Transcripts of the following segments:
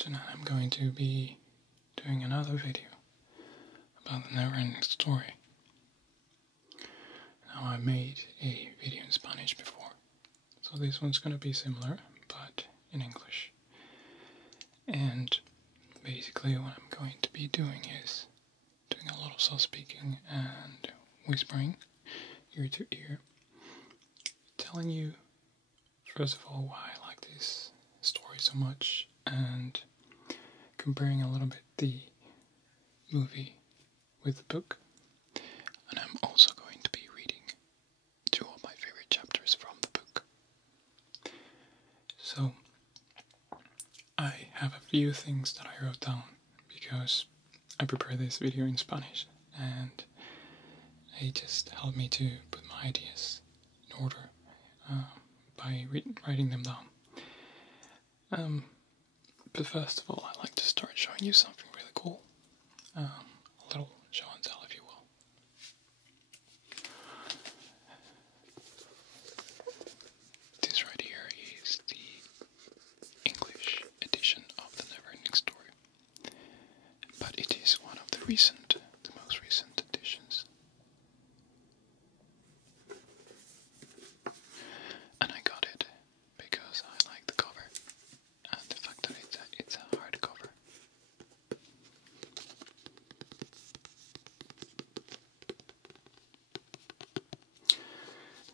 Tonight I'm going to be doing another video about the Neverending Story. Now, I made a video in Spanish before, so this one's going to be similar, but in English. And basically what I'm going to be doing is doing a lot of soft speaking and whispering ear to ear, telling you first of all why I like this story so much, and comparing a little bit the movie with the book. And I'm also going to be reading two of my favorite chapters from the book. So I have a few things that I wrote down because I prepared this video in Spanish, and it just helped me to put my ideas in order by writing them down. But first of all, I'd like to start showing you something really cool. A little show and tell, if you will. This right here is the English edition of the Neverending Story. But it is one of the most recent editions. And I got it because I like the cover and the fact that it's a hardcover.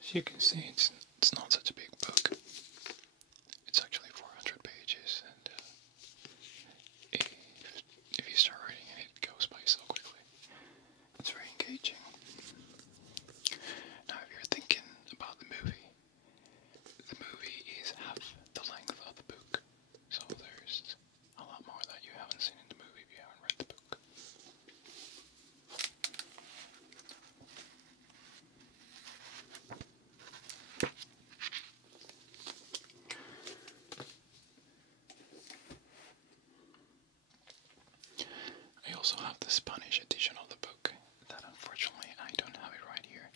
As you can see, it's not such a big book. It's actually 400 pages, and if you start reading it, it goes by so quickly. It's very engaging. Now, if you're thinking about the movie is half the length of the book, so there's a lot more that you haven't seen in the movie if you haven't read the book. I also have the Spanish edition of the book that unfortunately I don't have it right here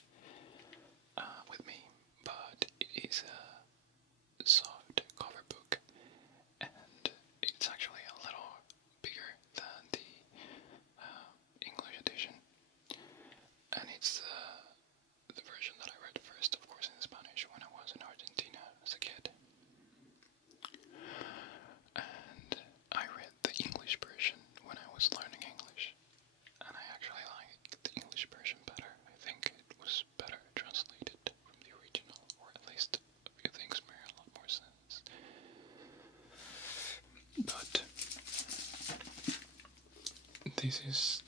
with me, but it is a soft cover book, and it's actually a little bigger than the English edition, and it's the version that I read first, of course, in Spanish when I was in Argentina as a kid. And I read the English version when I was learning English, and I actually like the English version better. I think it was better translated from the original, or at least a few things made a lot more sense. But this is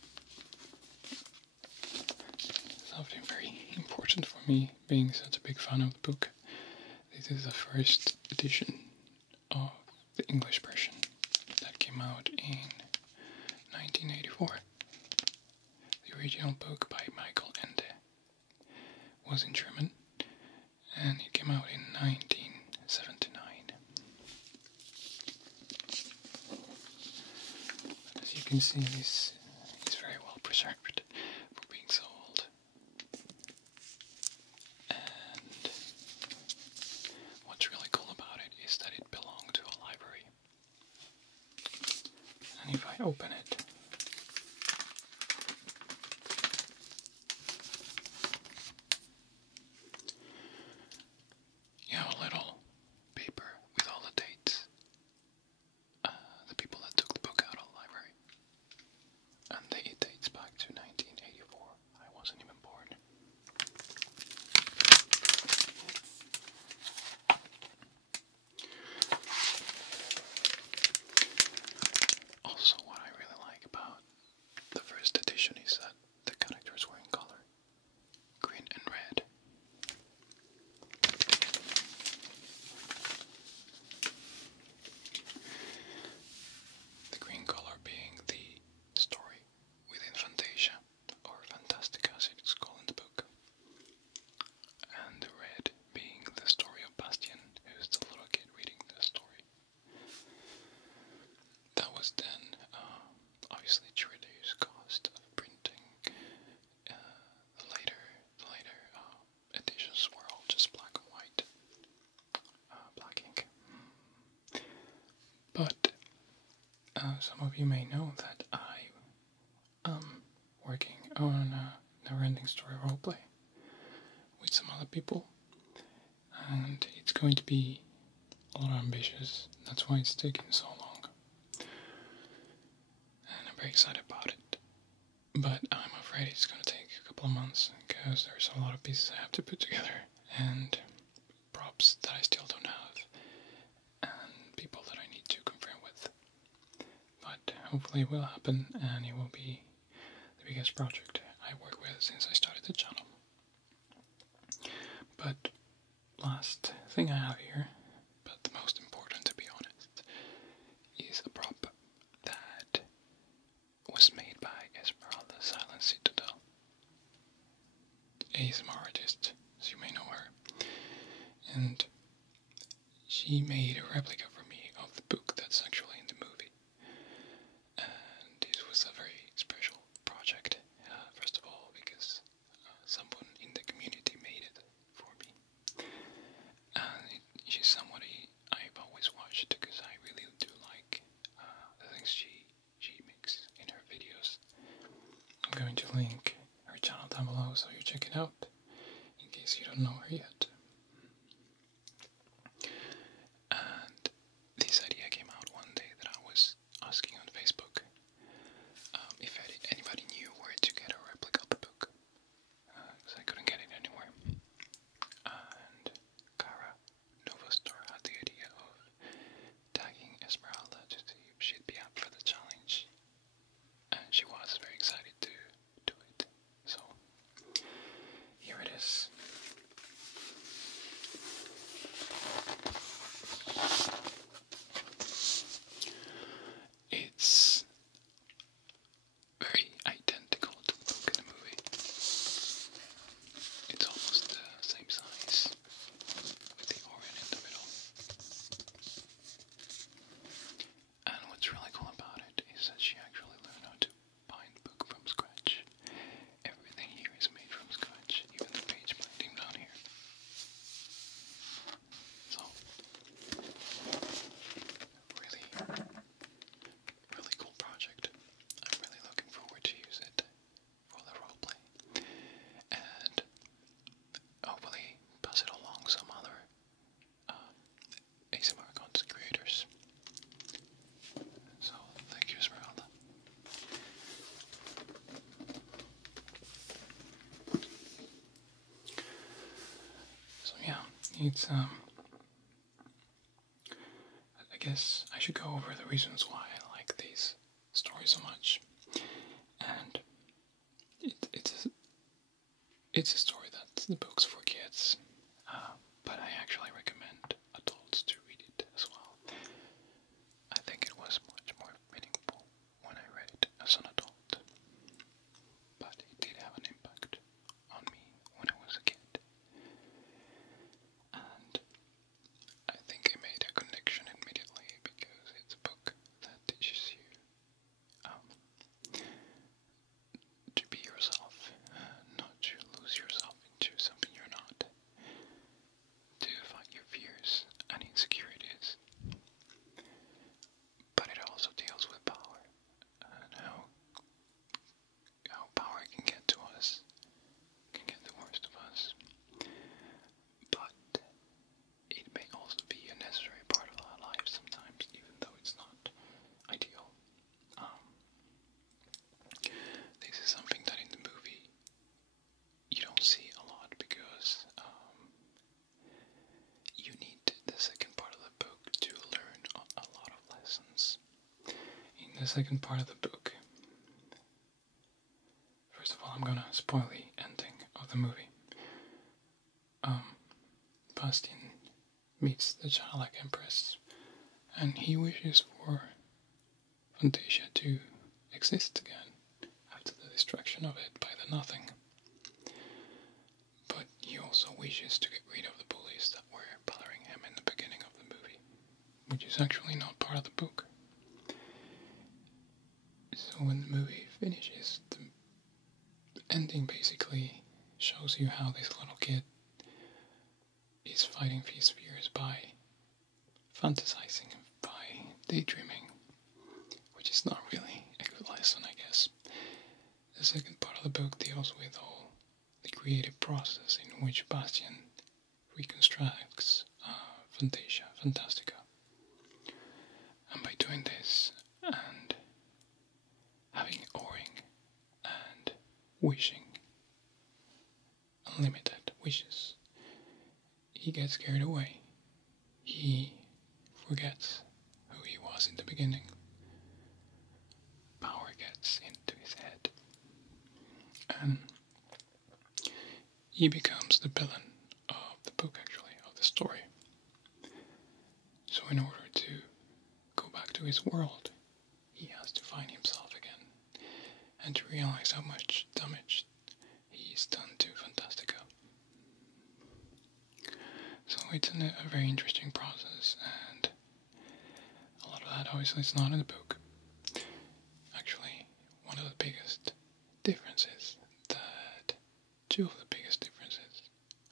something very important for me, being such a big fan of the book. This is the first edition of the English version that came out in 1984. The original book by Michael Ende was in German, and it came out in 1979. As you can see, this is very well preserved for being so old. And what's really cool about it is that it belonged to a library. And if I open it, you have a little paper with all the dates, the people that took the book out of the library, and it dates back to 1984. I wasn't even born. Also, what I really like about the first edition is that the characters were in color, green and red. The green color being the story within Fantasia, or Fantastica as it's called in the book, and the red being the story of Bastian, who's the little kid reading the story. That was then obviously to reduce cost of printing. The later editions were all just black and white, black ink. But some of you may know that I am working on a Neverending Story roleplay with some other people, and it's going to be a lot ambitious. That's why it's taking so long, and I'm very excited about it. But I'm afraid it's going to take a couple of months because there's a lot of pieces I have to put together, and props that I still don't have, and people that I need to confirm with. But hopefully it will happen, and it will be the biggest project I work with since I started the channel. But last thing I have here, but the most important to be honest, is a prop that was made by Esmeralda SilentCitadel, ASMR artist, as you may know her, and she made a replica for me of the book that's actually in the movie. And this was a very special project, first of all because someone in the community made it for me, and she's somebody I've always watched because I really do like the things she makes in her videos. I'm going to link her channel down below so you check it out in case you don't know her yet. And this idea came out one day that I was asking on Facebook if anybody knew where to get a replica of the book, because I couldn't get it anywhere. And Cara Novastar had the idea of tagging Esmeralda to see if she'd be up for the challenge, and she was very excited to do it. So here it is. It's very identical to the book in the movie. It's almost the same size, with the Orion in the middle. And what's really cool about it is that she actually learned how to bind the book from scratch. Everything here is made from scratch, even the page binding down here. So, really cool project. I'm really looking forward to use it for the roleplay, and hopefully pass it along some other ASMR content creators. So thank you, Esmeralda. So yeah, it's I guess I should go over the reasons why I like these stories so much. And it's a story that the book's for kids, but I actually recommend adults to read it as well. I think it was much more meaningful when I read it as an adult, but it did have an impact on me when I was a kid. And I think I made a connection immediately because it's a book that teaches you to be yourself, not to lose yourself into something you're not, to fight your fears and insecurities. But it also deals with power and how power can get to us, can get the worst of us. But it may also be a necessary part of our lives sometimes, even though it's not ideal. This is something that in the movie you don't see a lot because you need the second part of the book to learn a lot of lessons. In the second part of the book, first of all, I'm gonna spoil the ending of the movie. Bastian meets the childlike empress, and he wishes for Fantasia to exist again after the destruction of it by the Nothing. But he also wishes to get rid of the bullies that were bothering him in the beginning of the movie, which is actually not part of the book. So when the movie finishes, the ending basically shows you how this little kid is fighting his fears by fantasizing, by daydreaming, is not really a good lesson, I guess. The second part of the book deals with all the creative process in which Bastian reconstructs Fantastica. And by doing this, and having O-ring, and wishing, unlimited wishes, he gets carried away. He forgets who he was in the beginning. Power gets into his head. And he becomes the villain of the book, actually, of the story. So in order to go back to his world, he has to find himself again and to realize how much damage he's done to Fantastica. So it's a very interesting process, and a lot of that obviously is not in the book. Actually, one of the biggest differences, two of the biggest differences,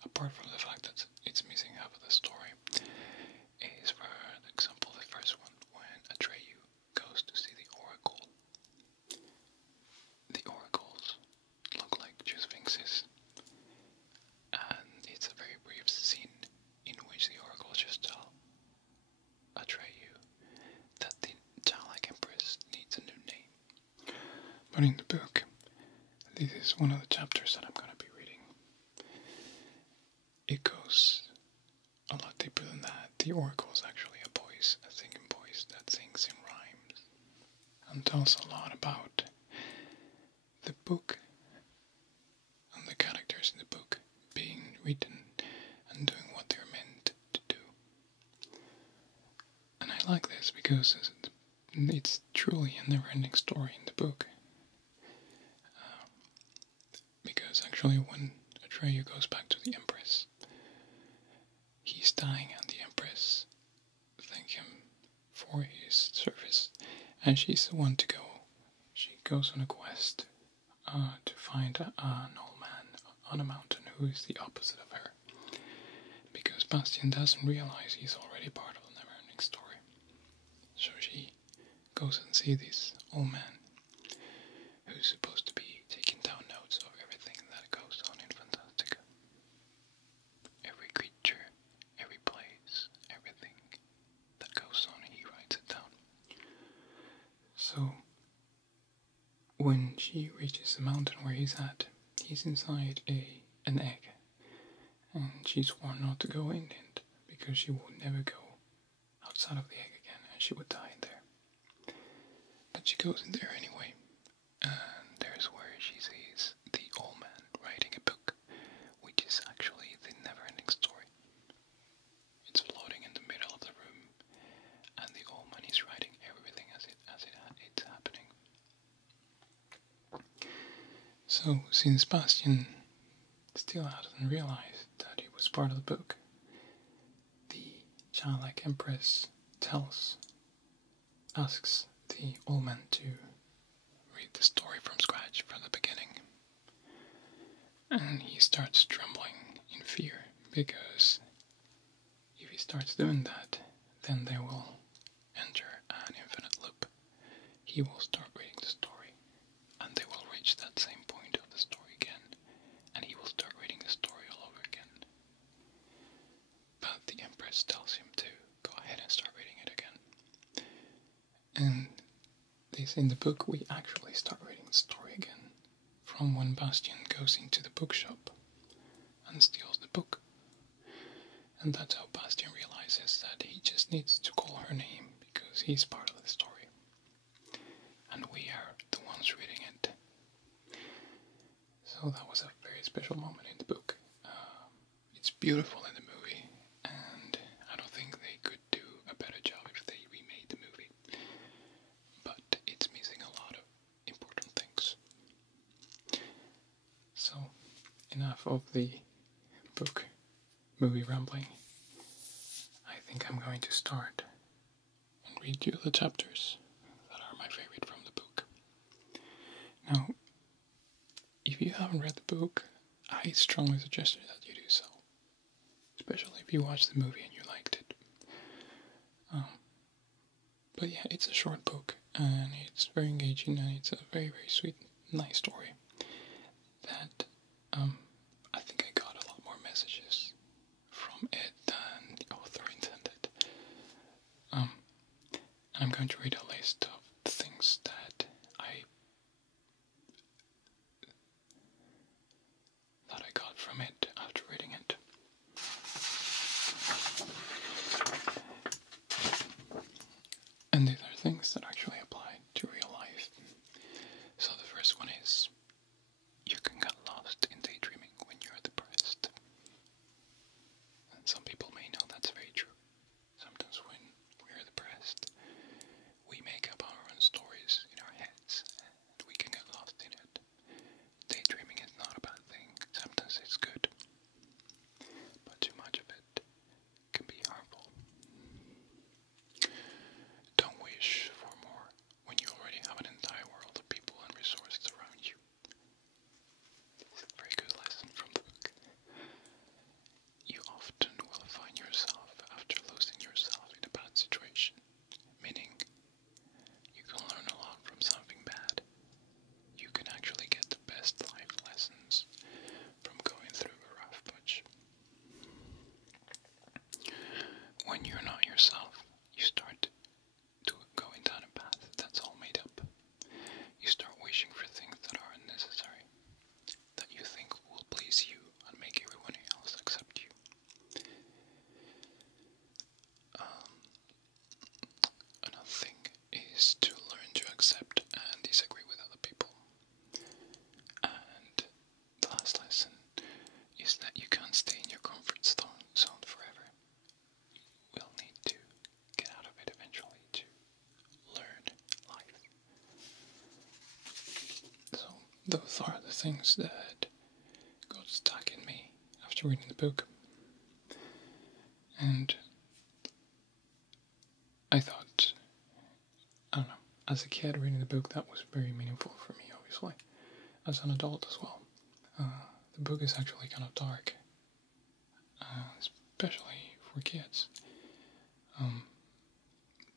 apart from the fact that it's missing half of the story, is, for example, the first one, when Atreyu goes to see the Oracle. The Oracles look like two sphinxes, and it's a very brief scene in which the Oracles just tell Atreyu that the childlike Empress needs a new name. But in the book, this is one of the chapters that I'm going to be reading. It goes a lot deeper than that. The Oracle is actually a voice, a singing voice that sings in rhymes, and tells a lot about the book and the characters in the book being written and doing what they're meant to do. And I like this because it's truly a never-ending story in the book. Because actually when Atreyu goes back to the Empress, he's dying and the Empress thanks him for his service, and she's the one to go. She goes on a quest to find an old man on a mountain who is the opposite of her, because Bastian doesn't realize he's already part of the never-ending story. So she goes and sees this old man who's supposed to be taking down notes of everything that goes on in Fantastica. Every creature, every place, everything that goes on, he writes it down. So when she reaches the mountain where he's at, he's inside an egg, and she's warned not to go in it because she will never go outside of the egg again and she would die in there. But she goes in there anyway, and there's where she sees the old man writing a book, which is actually the never-ending story. It's floating in the middle of the room, and the old man is writing everything as it's happening. So, since Bastian still hasn't realized that it was part of the book, the childlike Empress asks the old man to read the story from scratch, from the beginning. And he starts trembling in fear, because if he starts doing that, then they will enter an infinite loop. He will start reading the story, and they will reach that same point of the story again, and he will start reading the story all over again. But the Empress tells him to go ahead and start reading it again. And this, in the book, we actually start reading the story again, from when Bastian goes into the bookshop and steals the book. And that's how Bastian realizes that he just needs to call her name because he's part of the story. And we are the ones reading it. So that was a very special moment in the book. It's beautiful in the movie, and I don't think they could do a better job if they remade the movie. But it's missing a lot of important things. So, enough of the book movie rambling. I think I'm going to start and read you the chapters that are my favorite from the book. Now, if you haven't read the book, I strongly suggest that you do so. Especially if you watched the movie and you liked it. But yeah, it's a short book, and it's very engaging, and it's a very, very sweet, nice story that I think I got a lot more messages from it than the author intended. And I'm going to read a list of the things that I got from it after reading it. And these are things that actually apply to real life. So the first one is, you can get lost in daydreaming when you're depressed. And some people may know that's very true. Sometimes when we're depressed, we make up our own stories in our heads, and we can get lost in it. Daydreaming is not a bad thing. Sometimes it's good, but too much of it can be harmful. Don't wish for more when you already have an entire world of people and resources around you. This is a very good lesson from the book. You often will find yourself after losing yourself in a bad situation, meaning you can learn a lot from something bad. You can actually get the best life lessons from going through a rough patch. When you're not yourself, you start to going down a path that's all made up. You start wishing for things that are unnecessary, that you think will please you and make everyone else accept you. Another thing is to learn to accept and disagree with other people. And the last lesson is that you can't stay in your comfort zone forever. You will need to get out of it eventually to learn life. So those are the things that got stuck in me after reading the book. And I thought, I don't know, as a kid reading the book, that was very meaningful for me, obviously. As an adult as well. The book is actually kind of dark, especially for kids.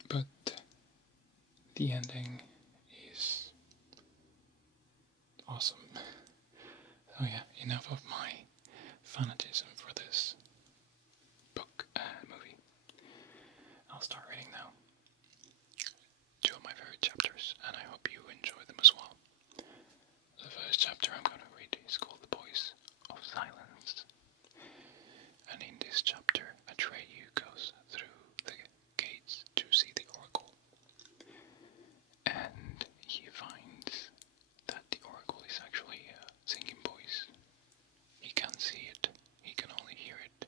But the ending is awesome. So yeah, enough of my fanatism for this book and movie. I'll start reading now. 2 of my favorite chapters, and I hope you enjoy them as well. The first chapter I'm going to read is called The Voice of Silence. And in this chapter, Atreyu goes through the gates to see the oracle. And he finds that the oracle is actually a singing voice. He can't see it, he can only hear it.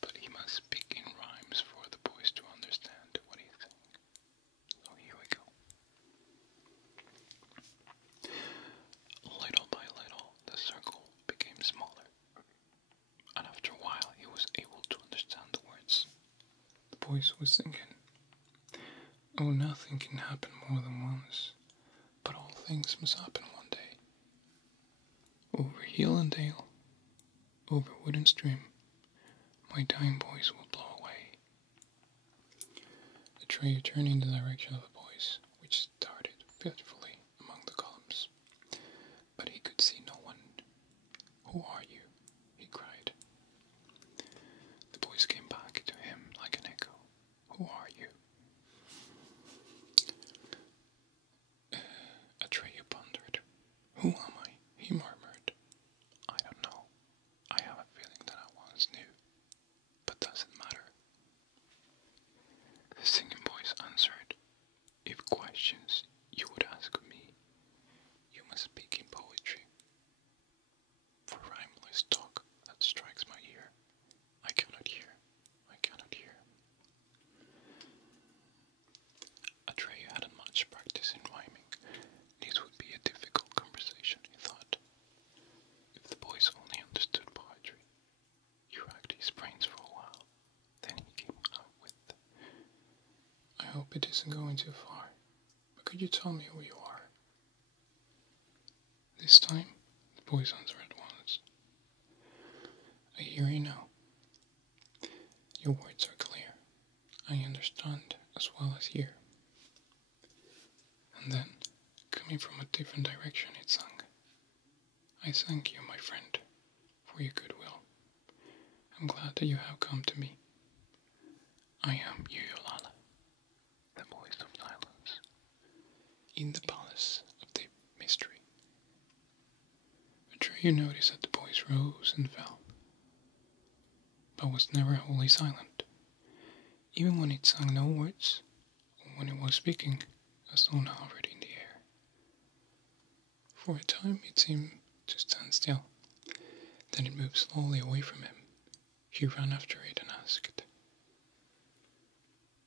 But he must speak in rhymes for the voice to understand what he's saying. So here we go. Little by little, the circle became smaller, and after a while he was able to understand the words. The voice was thinking, "Oh, nothing can happen more than once, but all things must happen one day. Over hill and dale, over wood and stream, my dying voice will blow away." The tray turned in the direction of the voice, which started fitfully among the columns. But he could see no one. "Who are you?" he cried. The voice came back to him like an echo. "Who are you?" Atreyu pondered. "Who am I?" he murmured. "I don't know. I have a feeling that I once knew. But does it matter?" The singing voice answered, "If questions you would ask of me, you must speak in poetry. For rhymeless talk that strikes my ear, I cannot hear, I cannot hear." Atreyu hadn't much practice in rhyming. This would be a difficult conversation, he thought. If the voice only understood poetry. He racked his brains for a while. Then he came up with, "I hope it isn't going too far, but could you tell me who you are?" This time, the voice answered at once. "I hear you now. Your words are clear. I understand as well as hear. And then, coming from a different direction, it sang. I thank you, my friend, for your goodwill. I'm glad that you have come to me. I am Yuyolala, the voice of silence, in the palace of the mystery. You noticed that the voice rose and fell, but was never wholly silent, even when it sang no words, or when it was speaking, as though hovered in the air. For a time it seemed to stand still, then it moved slowly away from him. He ran after it and asked,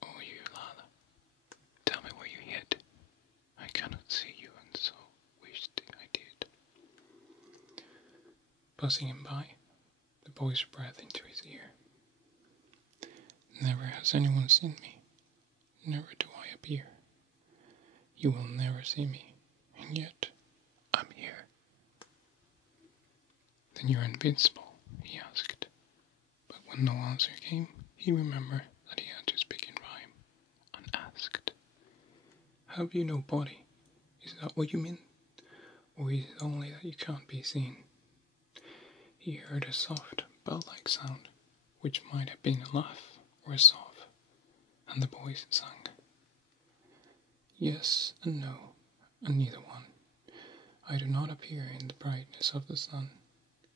"Oh, you Lala, tell me where you hid. I cannot see you and so wished I did." Buzzing him by, the boy's breath into his ear. "Never has anyone seen me. Never do I appear. You will never see me, and yet I'm here." "Then you're invincible?" he asked. But when no answer came, he remembered that he had to speak in rhyme, and asked, "Have you no body? Is that what you mean? Or is it only that you can't be seen?" He heard a soft, bell-like sound, which might have been a laugh or a sob, and the voice sang, "Yes and no, and neither one. I do not appear in the brightness of the sun,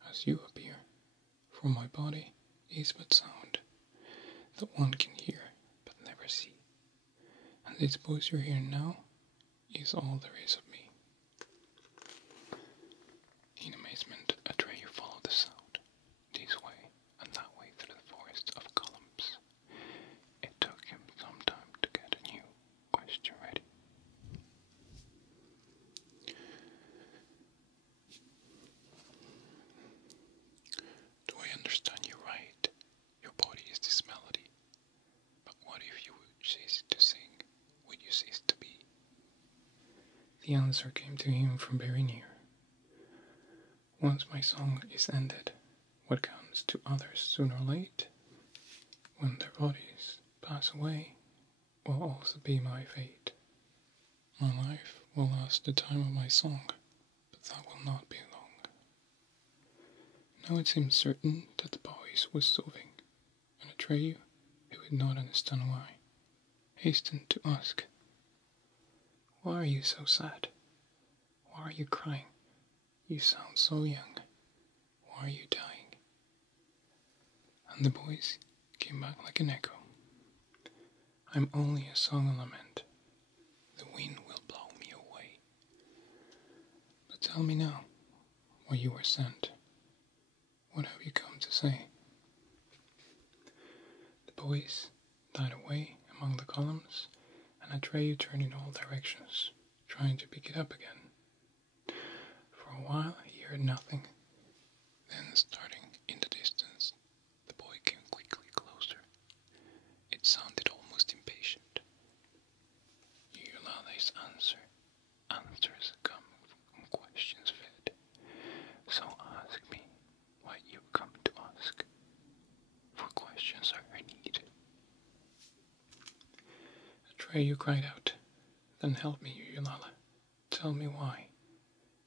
as you appear, for my body is but sound, that one can hear but never see. And this voice you're hearing now is all there is of me." In amazement, Atreyu followed the sound, this way and that way through the forest of columns. It took him some time to get a new question ready. "Do I understand you right? Your body is this melody. But what if you would cease to sing? Would you cease to be?" The answer came to him from very near. "Once my song is ended, what comes to others sooner or late, when their bodies pass away, will also be my fate. My life will last the time of my song, but that will not be long." Now it seemed certain that the voice was soothing, and Atreyu, who did not understand why, hastened to ask, "Why are you so sad? Why are you crying? You sound so young. Why are you dying?" And the voice came back like an echo. "I'm only a song and lament. The wind will blow me away. But tell me now, why you were sent. What have you come to say?" The voice died away among the columns, and Atreyu turned in all directions, trying to pick it up again. For a while he heard nothing. Then, starting in the distance, the boy came quickly closer. It sounded almost impatient. "Yuyolala's answers come from questions fed. So ask me what you come to ask, for questions are her need." Atreyu cried out, "Then help me, Yuyolala. Tell me why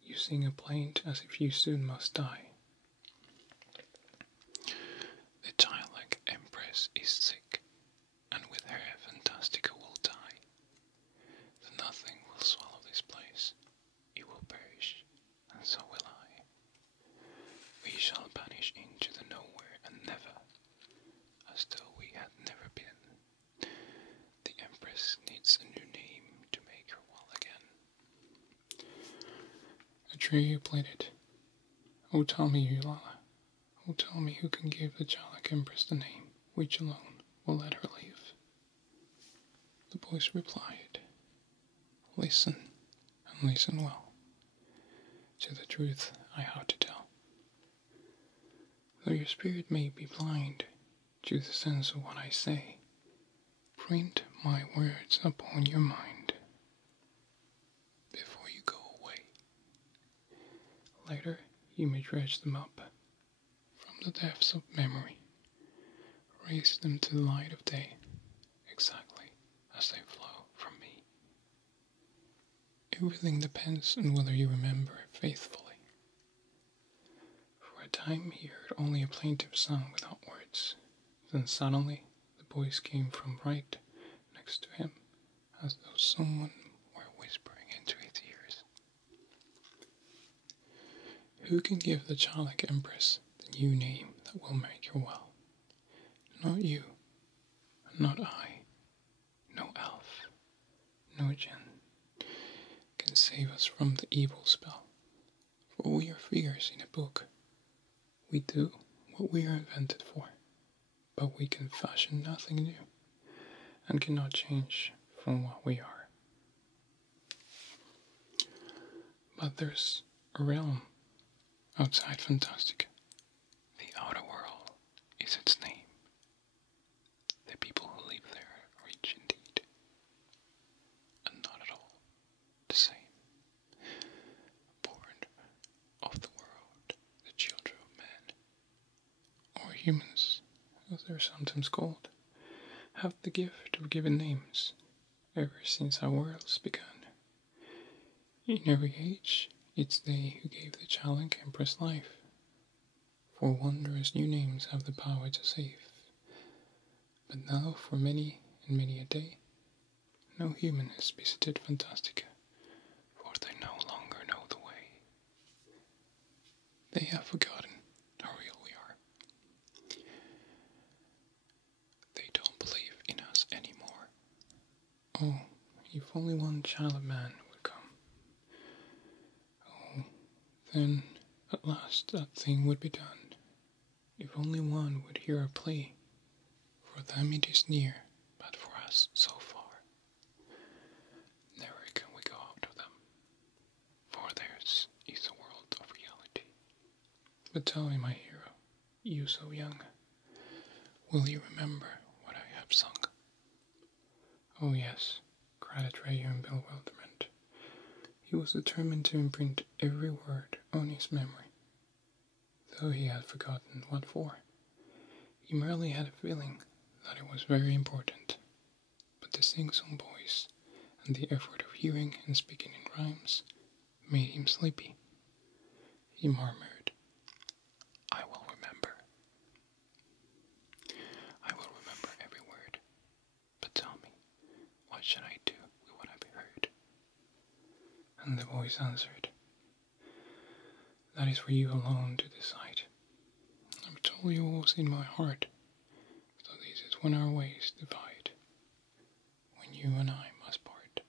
you sing a plaint as if you soon must die." "The childlike empress is sick, and with her Fantastica will die. The nothing will swallow this place. It will perish, and so will I. We shall vanish into the nowhere and never, as though we had never been. The empress needs a new name to make her well again." Atreyu pleaded, "Oh, tell me, Yuyolala. Oh, tell me who can give the childlike empress the name which alone will let her live." The voice replied, "Listen, and listen well, to the truth I have to tell. Though your spirit may be blind to the sense of what I say, print my words upon your mind before you go away. Later you may dredge them up from the depths of memory, raise them to the light of day, exactly as they flow from me." everything depends on whether you remember it faithfully. For a time he heard only a plaintive sound without words. Then suddenly the voice came from right next to him, as though someone were whispering into his ears. Who can give the childlike empress the new name that will make her well? Not you, not I, no elf, no djinn can save us from the evil spell. For we are figures in a book. We do what we are invented for, but we can fashion nothing new, and cannot change from what we are. But there's a realm outside Fantastica. The outer world is its name. The people who live there are rich indeed, and not at all the same. Born of the world, the children of men, or humans, as they're sometimes called, have the gift of giving names ever since our worlds began. In every age, it's they who gave the childlike empress life, for wondrous new names have the power to save. But now, for many and many a day, no human has visited Fantastica, for they no longer know the way. They have forgotten how real we are. They don't believe in us anymore. Oh, if only one child of man would come. Oh, then at last that thing would be done. If only one would hear our plea. For them it is near, but for us so far. Never can we go out of them, for theirs is a world of reality. But tell me, my hero, you so young, will you remember what I have sung? Oh yes, cried Atreyu in bewilderment. He was determined to imprint every word on his memory, though he had forgotten what for. He merely had a feeling that it was very important, but the sing-song voice and the effort of hearing and speaking in rhymes made him sleepy. He murmured, I will remember. I will remember every word, but tell me, what should I do with what I've heard? And the voice answered, that is for you alone to decide. I've told you what was in my heart, so this is when our ways divide, when you and I must part.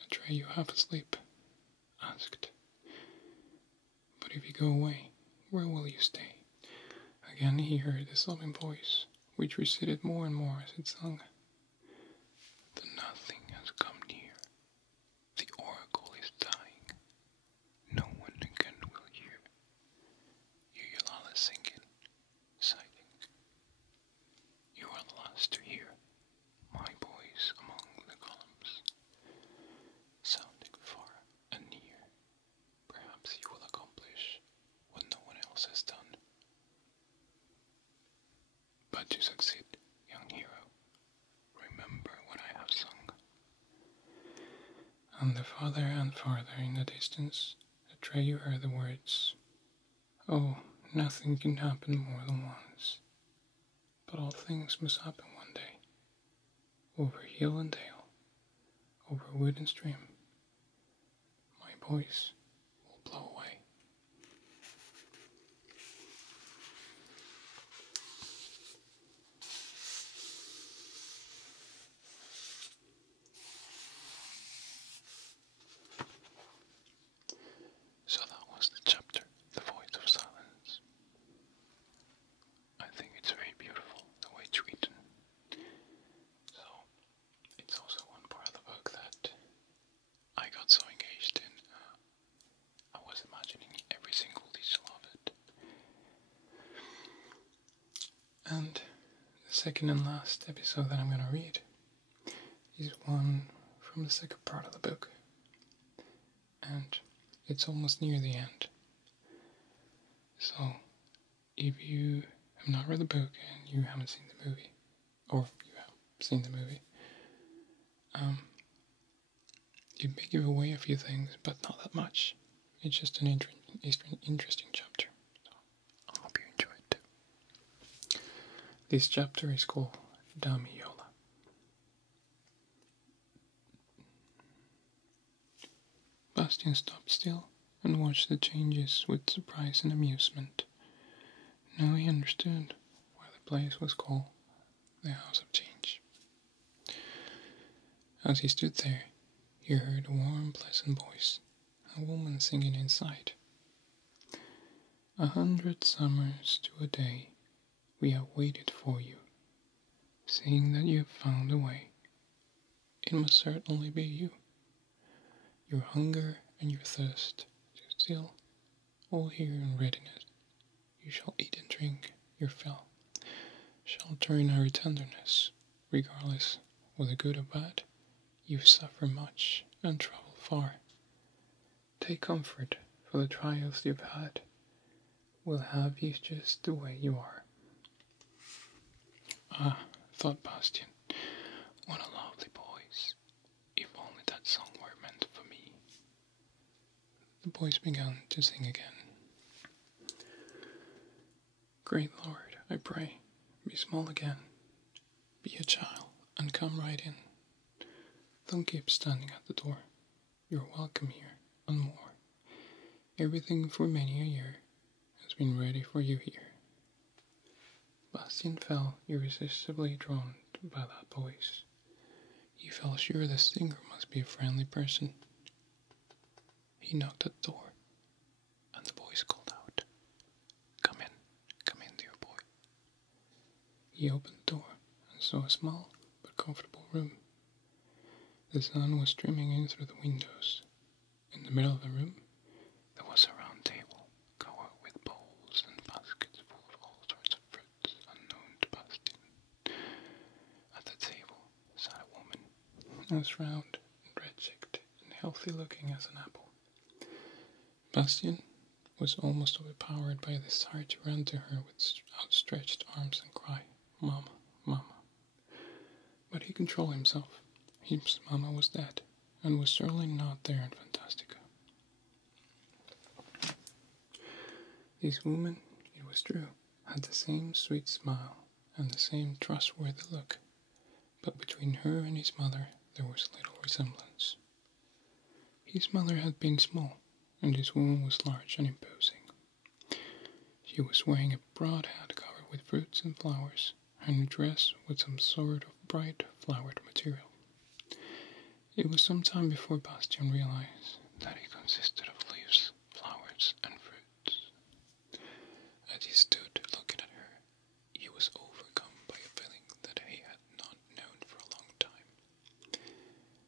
Atreyu, half asleep, asked, but if you go away, where will you stay? Again he heard the sobbing voice, which receded more and more as it sung. The nothing has come near, the oracle is dying, no one again will hear. Yulala singing, sighing. You are the last to hear my voice among the columns, sounding far and near. Perhaps you will accomplish what no one else has done. But to succeed, young hero, remember what I have sung. And the farther and farther in the distance, Atreyu heard the words, oh, nothing can happen more than once, but all things must happen one day, over hill and dale, over wood and stream. My voice will blow away. So that was the chapter, The Voice of Silence. I think it's very beautiful, the way it's written. So, it's also one part of the book that I got so engaged in, I was imagining every single detail of it. And the second and last episode that I'm going to read is one from the second part of the book. And it's almost near the end. So, if you have not read the book and you haven't seen the movie, or you have seen the movie, give away a few things, but not that much. It's just an interesting chapter. So I hope you enjoy it. This chapter is called Damiola. Bastian stopped still and watched the changes with surprise and amusement. Now he understood why the place was called the House of Change. As he stood there, he heard a warm, pleasant voice, a woman singing inside. 100 summers to a day, we have waited for you, seeing that you have found a way. It must certainly be you. Your hunger and your thirst to still, all here in readiness. You shall eat and drink your fill, shelter in our tenderness, regardless whether good or bad. You've suffered much and traveled far. Take comfort, for the trials you've had will have you just the way you are. Ah, thought Bastian, what a lovely voice. If only that song were meant for me. The voice began to sing again. Great Lord, I pray, be small again. Be a child and come right in. Don't keep standing at the door. You're welcome here and more. Everything for many a year has been ready for you here. Bastian felt irresistibly drawn by that voice. He felt sure the singer must be a friendly person. He knocked at the door, and the voice called out, come in, dear boy. He opened the door and saw a small but comfortable room. The sun was streaming in through the windows. In the middle of the room, there was a round table, covered with bowls and baskets full of all sorts of fruits unknown to Bastian. At the table sat a woman, as round and red-cheeked and healthy-looking as an apple. Bastian was almost overpowered by the desire to run to her with outstretched arms and cry, Mama, Mama. But he controlled himself. His mama was dead, and was certainly not there in Fantastica. This woman, it was true, had the same sweet smile and the same trustworthy look, but between her and his mother there was little resemblance. His mother had been small, and this woman was large and imposing. She was wearing a broad hat covered with fruits and flowers, and a dress with some sort of bright flowered material. It was some time before Bastian realized that it consisted of leaves, flowers, and fruits. As he stood looking at her, he was overcome by a feeling that he had not known for a long time.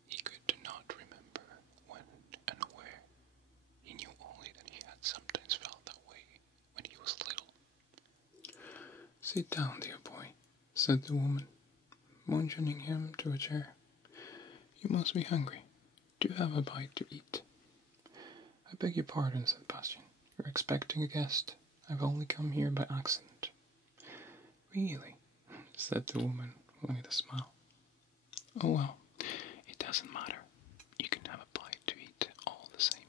He could not remember when and where. He knew only that he had sometimes felt that way when he was little. Sit down, dear boy, said the woman, motioning him to a chair. You must be hungry. Do have a bite to eat. I beg your pardon, said Bastian. You're expecting a guest. I've only come here by accident. Really? Said the woman with a smile. Oh well, it doesn't matter. You can have a bite to eat all the same.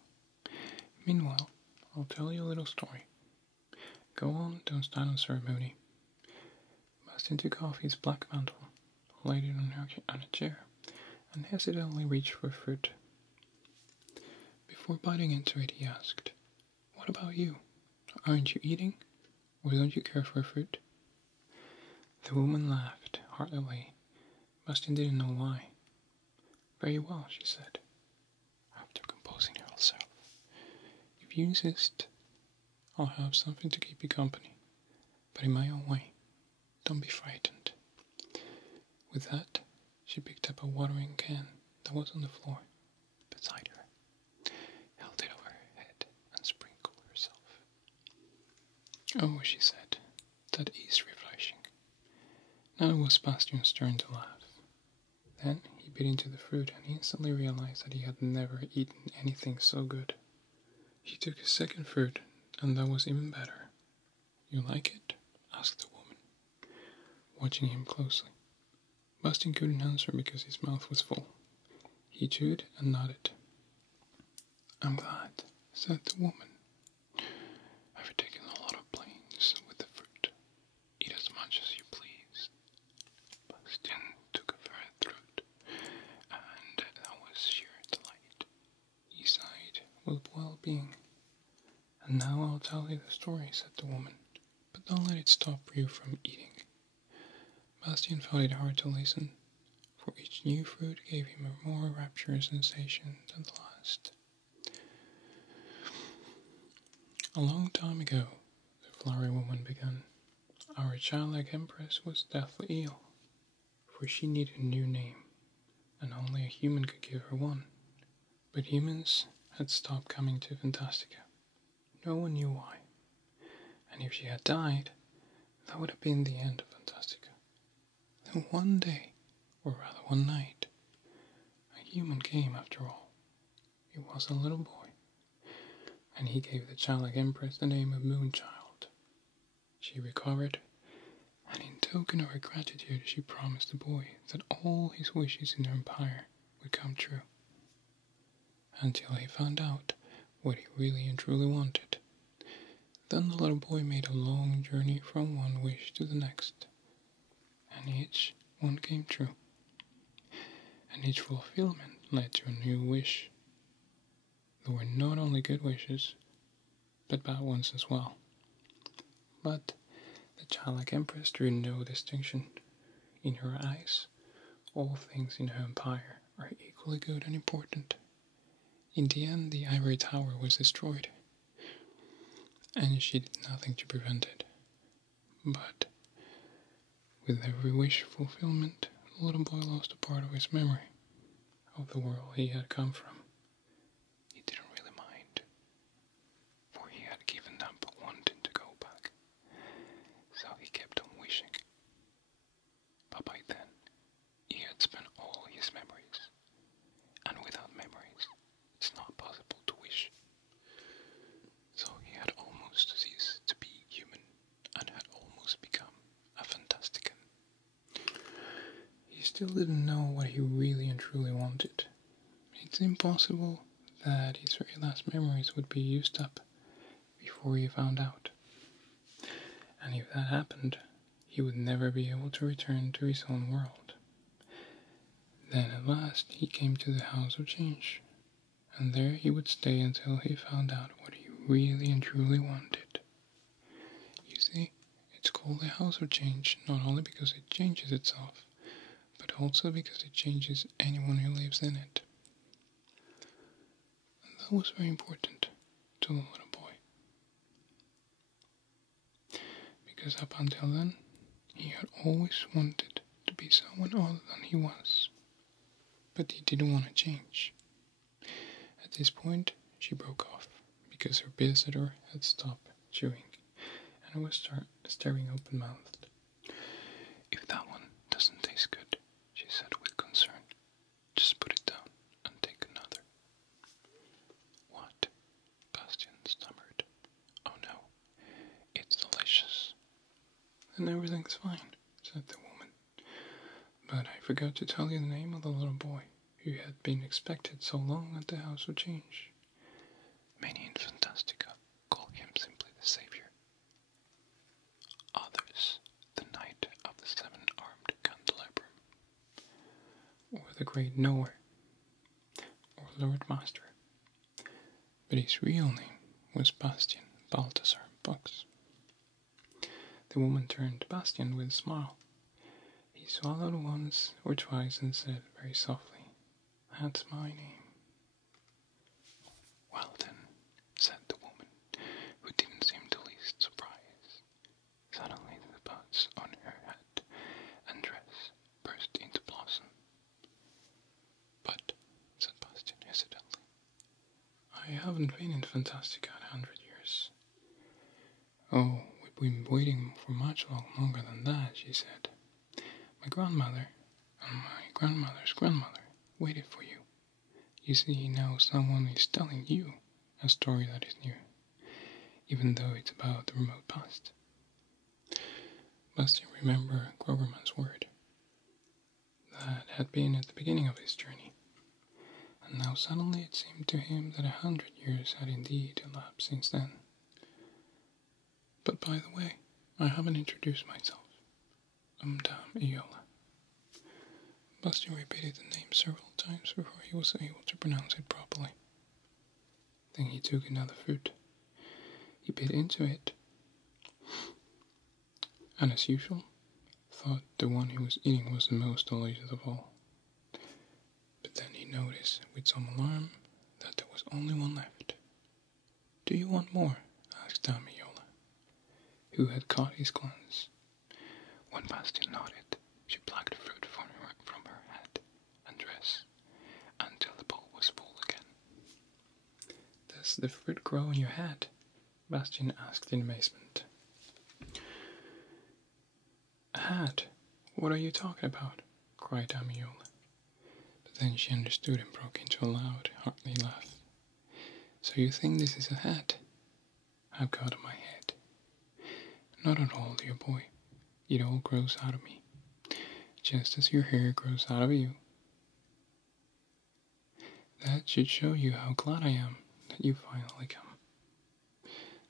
Meanwhile, I'll tell you a little story. Go on, don't stand on ceremony. Bastian took off his black mantle, laid it on a chair, and hesitantly reached for fruit. Before biting into it, he asked, What about you? Aren't you eating? Or don't you care for fruit? The woman laughed heartily. Bastian didn't know why. Very well, she said, after composing herself. If you insist, I'll have something to keep you company, but in my own way. Don't be frightened. With that, she picked up a watering can that was on the floor beside her, held it over her head, and sprinkled herself. Oh, she said, that is refreshing. Now it was Bastian's turn to laugh. Then he bit into the fruit and instantly realized that he had never eaten anything so good. He took his second fruit, and that was even better. You like it? Asked the woman, watching him closely. Bastian couldn't answer because his mouth was full. He chewed and nodded, I'm glad, said the woman. I've taken a lot of planes with the fruit. Eat as much as you please. Bastian took a fair throat, and that was sheer delight. He sighed with well-being. And now I'll tell you the story, said the woman, but don't let it stop you from eating. Bastian found it hard to listen, for each new fruit gave him a more rapturous sensation than the last. A long time ago, the flowery woman began, our childlike empress was deathly ill, for she needed a new name, and only a human could give her one. But humans had stopped coming to Fantastica. No one knew why. And if she had died, that would have been the end of Fantastica. Then one day, or rather one night, a human came after all. It was a little boy, and he gave the childlike empress the name of Moonchild. She recovered, and in token of her gratitude she promised the boy that all his wishes in her empire would come true, until he found out what he really and truly wanted. Then the little boy made a long journey from one wish to the next, and each one came true, and each fulfillment led to a new wish. There were not only good wishes, but bad ones as well. But the childlike empress drew no distinction. In her eyes, all things in her empire are equally good and important. In the end, the ivory tower was destroyed, and she did nothing to prevent it. But with every wish fulfillment, the little boy lost a part of his memory of the world he had come from. He didn't really mind, for he had given up wanting to go back, so he kept on wishing. But by then, he had spent all his memories, and without memories, it's not possible to wish. So he had almost ceased to be human, and had almost become a Fantastican. He still didn't know what he really and truly wanted. It's impossible that his very last memories would be used up before he found out. And if that happened, he would never be able to return to his own world. Then at last he came to the House of Change, and there he would stay until he found out what he really and truly wanted. You see, it's called the House of Change not only because it changes itself, but also because it changes anyone who lives in it. And that was very important to the little boy, because up until then, he had always wanted to be someone other than he was, but he didn't want to change. At this point, she broke off, because her visitor had stopped chewing, and was staring open-mouthed. If that one doesn't taste good, she said with concern, just put it down and take another. What? Bastian stammered. Oh no, it's delicious. Then everything's fine, said the woman. But I forgot to tell you the name of the little boy who had been expected so long at the House of Change. Many in Fantastica call him simply the Savior. Others, the Knight of the Seven-Armed Candelabrum, or the Great Knower, or Lord Master. But his real name was Bastian Balthasar Bux. The woman turned to Bastian with a smile. He swallowed once or twice and said very softly, "That's my name." Well then, said the woman, who didn't seem the least surprised. Suddenly the buds on her head and dress burst into blossom. But, said Bastian hesitantly, I haven't been in Fantastica in 100 years. Oh, we've been waiting for much longer than that, she said. My grandmother and my grandmother's grandmother waited for you. You see, now someone is telling you a story that is new, even though it's about the remote past. Bastian remembered Groverman's word that had been at the beginning of his journey, and now Now suddenly it seemed to him that 100 years had indeed elapsed since then. But by the way, I haven't introduced myself. I'm Dame Iola. Bastian repeated the name several times before he was able to pronounce it properly. Then he took another fruit. He bit into it, and as usual, thought the one he was eating was the most delicious of all. But then he noticed, with some alarm, that there was only one left. "Do you want more?" asked Dame Iola, who had caught his glance. When Bastian nodded, she plucked the fruit from her head and dress until the bowl was full again. "Does the fruit grow in your head?" Bastian asked in amazement. "A hat? What are you talking about?" cried Dame Iola. But then she understood and broke into a loud, hearty laugh. "So you think this is a hat I've got on my head?" "Not at all, dear boy. It all grows out of me, just as your hair grows out of you. That should show you how glad I am that you finally come.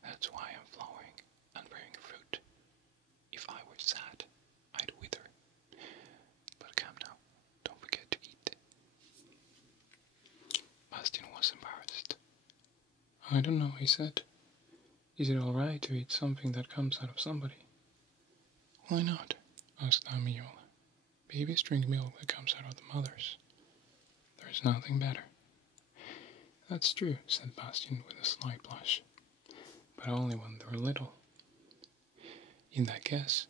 That's why I'm flowering and bearing fruit. If I were sad, I'd wither. But come now, don't forget to eat." Bastian was embarrassed. "I don't know," he said. "Is it all right to eat something that comes out of somebody?" "Why not?" asked Dame Iola. "Babies drink milk that comes out of the mothers. There's nothing better." "That's true," said Bastian with a slight blush. "But only when they're little." In that case,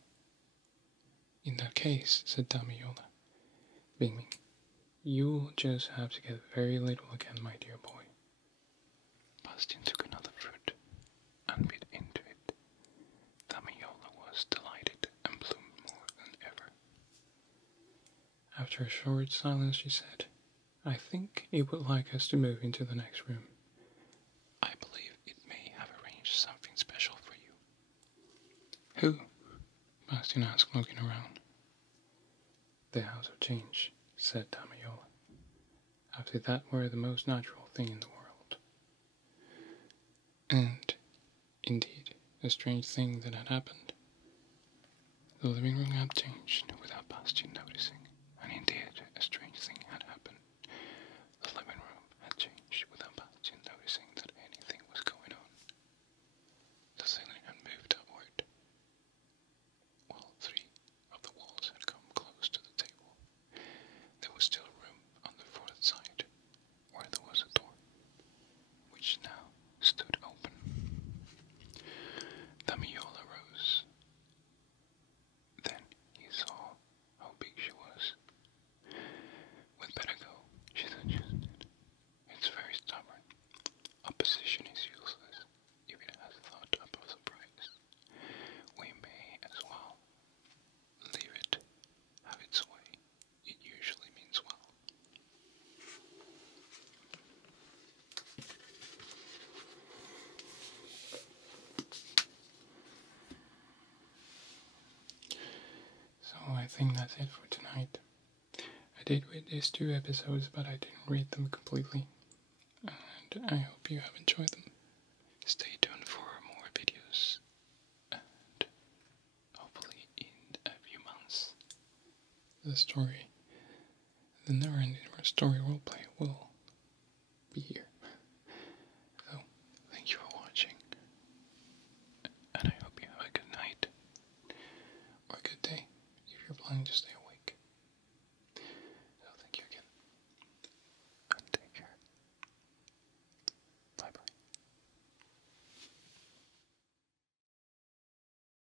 said Dame Iola, beaming, "you'll just have to get very little again, my dear boy." Bastian took another fruit and bit into it. Dame Iola was delighted and bloomed more than ever. After a short silence, she said, "I think it would like us to move into the next room. I believe it may have arranged something special for you." "Who?" Bastian asked, looking around. "The House of Change," said Dame Iola, "as if that were the most natural thing in the world." And, indeed, a strange thing that had happened. The living room had changed without Bastian noticing, and indeed, a strange thing had happened. The living room had changed without Bastian noticing that anything was going on. The ceiling had moved upward, while 3 of the walls had come close to the table. There was still room on the fourth side, where there was a door, which now stood open. Dame Iola rose. Then he saw how big she was. "We'd better go," she suggested. "It's very stubborn. Opposition is useless if it has thought up a surprise. We may as well leave it have its way. It usually means well." So I think that's it for tonight. I did read these 2 episodes, but I didn't read them completely, and I hope you have enjoyed them. Stay tuned for more videos, and hopefully in a few months, the Neverending Story roleplay will be here.